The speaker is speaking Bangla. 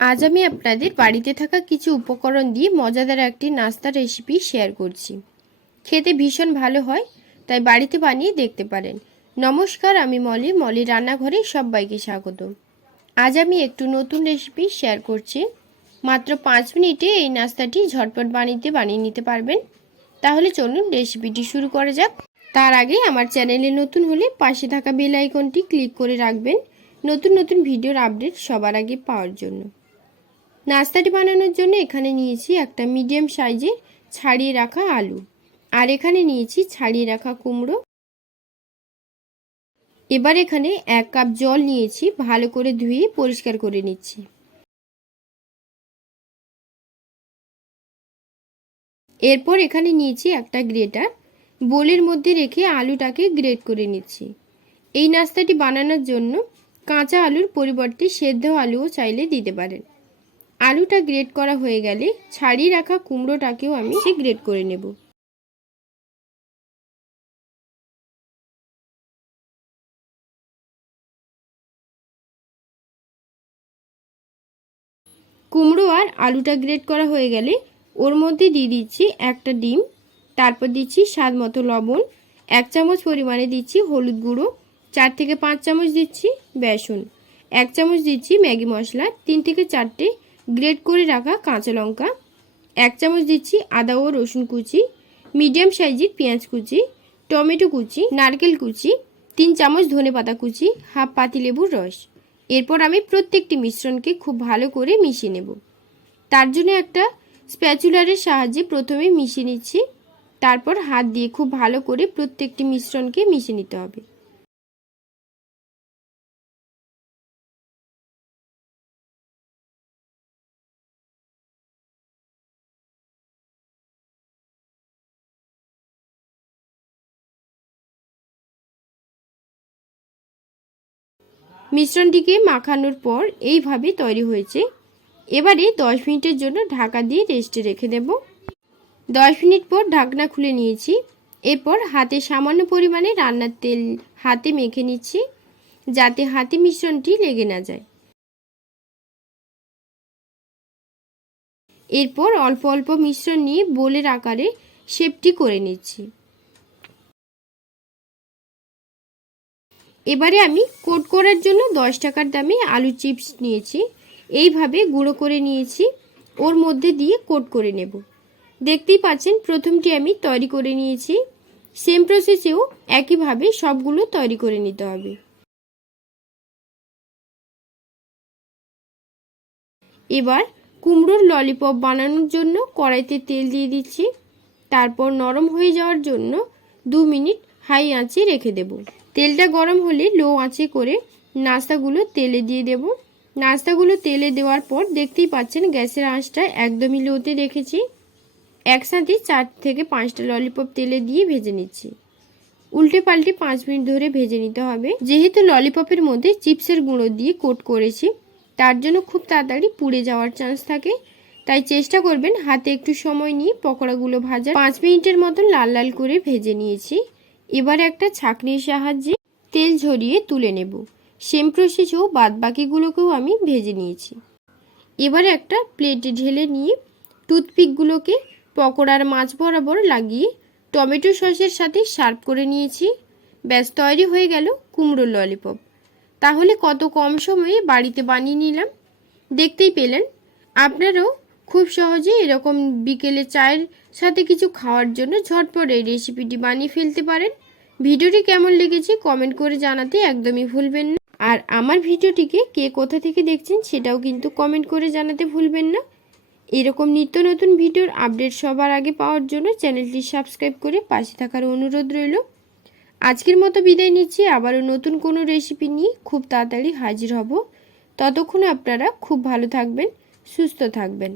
আজ আমি আপনাদের বাড়িতে থাকা কিছু উপকরণ দিয়ে মজাদার একটি নাস্তা রেসিপি শেয়ার করছি। খেতে ভীষণ ভালো হয়, তাই বাড়িতে বানিয়ে দেখতে পারেন। নমস্কার, আমি মলি রান্নাঘরে সবাইকে স্বাগত। আজ আমি একটু নতুন রেসিপি শেয়ার করছি। মাত্র 5 মিনিটে এই নাস্তাটি ঝটপট বানিয়ে নিতে পারবেন। তাহলে চলুন রেসিপিটি শুরু করা যাক। তার আগে আমার চ্যানেলে নতুন হলে পাশে থাকা বেল আইকনটি ক্লিক করে রাখবেন নতুন ভিডিওর আপডেট সবার আগে পাওয়ার জন্য। নাস্তাটি বানানোর জন্য এখানে নিয়েছি একটা মিডিয়াম সাইজের ছাড়িয়ে রাখা আলু, আর এখানে নিয়েছি ছাড়িয়ে রাখা কুমড়ো। এবার এখানে 1 কাপ জল নিয়েছি, ভালো করে ধুয়ে পরিষ্কার করে নিচ্ছি। এরপর এখানে নিয়েছি একটা গ্রেটার, বোলের মধ্যে রেখে আলুটাকে গ্রেট করে নিচ্ছি। এই নাস্তাটি বানানোর জন্য কাঁচা আলুর পরিবর্তে সেদ্ধ আলুও চাইলে দিতে পারেন। আলুটা গ্রেট করা হয়ে গেলে ছাড়িয়ে রাখা কুমড়োটাকেও আমি গ্রেট করে নেব। কুমড়ো আর আলুটা গ্রেট করা হয়ে গেলে ওর মধ্যে দিয়ে দিচ্ছি একটা ডিম, তারপর দিচ্ছি স্বাদ মতো লবণ, 1 চামচ পরিমাণে দিচ্ছি হলুদ গুঁড়ো, 4 থেকে 5 চামচ দিচ্ছি বেসন, 1 চামচ দিচ্ছি ম্যাগি মশলা, 3 থেকে 4টে গ্রেট করে রাখা কাঁচা লঙ্কা, 1 চামচ দিচ্ছি আদা ও রসুন কুচি, মিডিয়াম সাইজের পেঁয়াজ কুচি, টমেটো কুচি, নারকেল কুচি, 3 চামচ ধনেপাতা কুচি, হাফ পাতিলেবুর রস। এরপর আমি প্রত্যেকটি মিশ্রণকে খুব ভালো করে মিশিয়ে নেব। তার জন্য একটা স্প্যাচুলারের সাহায্যে প্রথমে মিশিয়ে নিচ্ছি, তারপর হাত দিয়ে খুব ভালো করে প্রত্যেকটি মিশ্রণকে মিশিয়ে নিতে হবে। মিশ্রণটিকে মাখানোর পর এইভাবে তৈরি হয়েছে। এবারে 10 মিনিটের জন্য ঢাকা দিয়ে রেস্টে রেখে দেব। 10 মিনিট পর ঢাকনা খুলে নিয়েছি। এরপর হাতে সামান্য পরিমাণে রান্নার তেল হাতে মেখে নিচ্ছি, যাতে হাতে মিশ্রণটি লেগে না যায়। এরপর অল্প অল্প মিশ্রণ নিয়ে বোলের আকারে শেপটি করে নিচ্ছি। এবারে আমি কোট করার জন্য 10 টাকার দামে আলু চিপস নিয়েছি, এইভাবে গুঁড়ো করে নিয়েছি, ওর মধ্যে দিয়ে কোট করে নেব। দেখতেই পাচ্ছেন প্রথমটি আমি তৈরি করে নিয়েছি। সেম প্রসেসেও একইভাবে সবগুলো তৈরি করে নিতে হবে। এবার কুমড়োর ললিপপ বানানোর জন্য কড়াইতে তেল দিয়ে দিচ্ছি, তারপর নরম হয়ে যাওয়ার জন্য 2 মিনিট হাই আঁচে রেখে দেব। তেলটা গরম হলে লো আঁচে করে নাস্তাগুলো তেলে দিয়ে দেব। নাস্তাগুলো তেলে দেওয়ার পর দেখতেই পাচ্ছেন গ্যাসের আঁচটা একদমই লোতে রেখেছি। একসাথে 4 থেকে 5টা ললিপপ তেলে দিয়ে ভেজে নিচ্ছি। উল্টে পাল্টে 5 মিনিট ধরে ভেজে নিতে হবে। যেহেতু ললিপপের মধ্যে চিপসের গুঁড়ো দিয়ে কোট করেছি, তার জন্য খুব তাড়াতাড়ি পুড়ে যাওয়ার চান্স থাকে, তাই চেষ্টা করবেন হাতে একটু সময় নিয়ে পকোড়াগুলো ভাজার। 5 মিনিটের মতো লাল লাল করে ভেজে নিয়েছি। এবার একটা ছাঁকনির সাহায্যে তেল ঝরিয়ে তুলে নেব। সেম প্রসেসেও বাদ বাকিগুলোকেও আমি ভেজে নিয়েছি। এবার একটা প্লেটে ঢেলে নিয়ে টুথপিকগুলোকে পকোড়ার মাছ বরাবর লাগিয়ে টমেটো সসের সাথে সার্ভ করে নিয়েছি। ব্যাস তৈরি হয়ে গেল কুমড়োর ললিপপ। তাহলে কত কম সময়ে বাড়িতে বানিয়ে নিলাম। দেখতেই পেলেন, আপনারাও খুব সহজে এরকম বিকেলে চায়ের সাথে কিছু খাওয়ার জন্য ঝটপট এই রেসিপিটি বানিয়ে ফেলতে পারেন। ভিডিওটি কেমন লেগেছে কমেন্ট করে জানাতে একদমই ভুলবেন না। আর আমার ভিডিওটিকে কে কোথা থেকে দেখছেন সেটাও কিন্তু কমেন্ট করে জানাতে ভুলবেন না। এরকম নিত্য নতুন ভিডিওর আপডেট সবার আগে পাওয়ার জন্য চ্যানেলটি সাবস্ক্রাইব করে পাশে থাকার অনুরোধ রইল। আজকের মতো বিদায় নিচ্ছি। আবারও নতুন কোনো রেসিপি নিয়ে খুব তাড়াতাড়ি হাজির হব। ততক্ষণ আপনারা খুব ভালো থাকবেন, সুস্থ থাকবেন।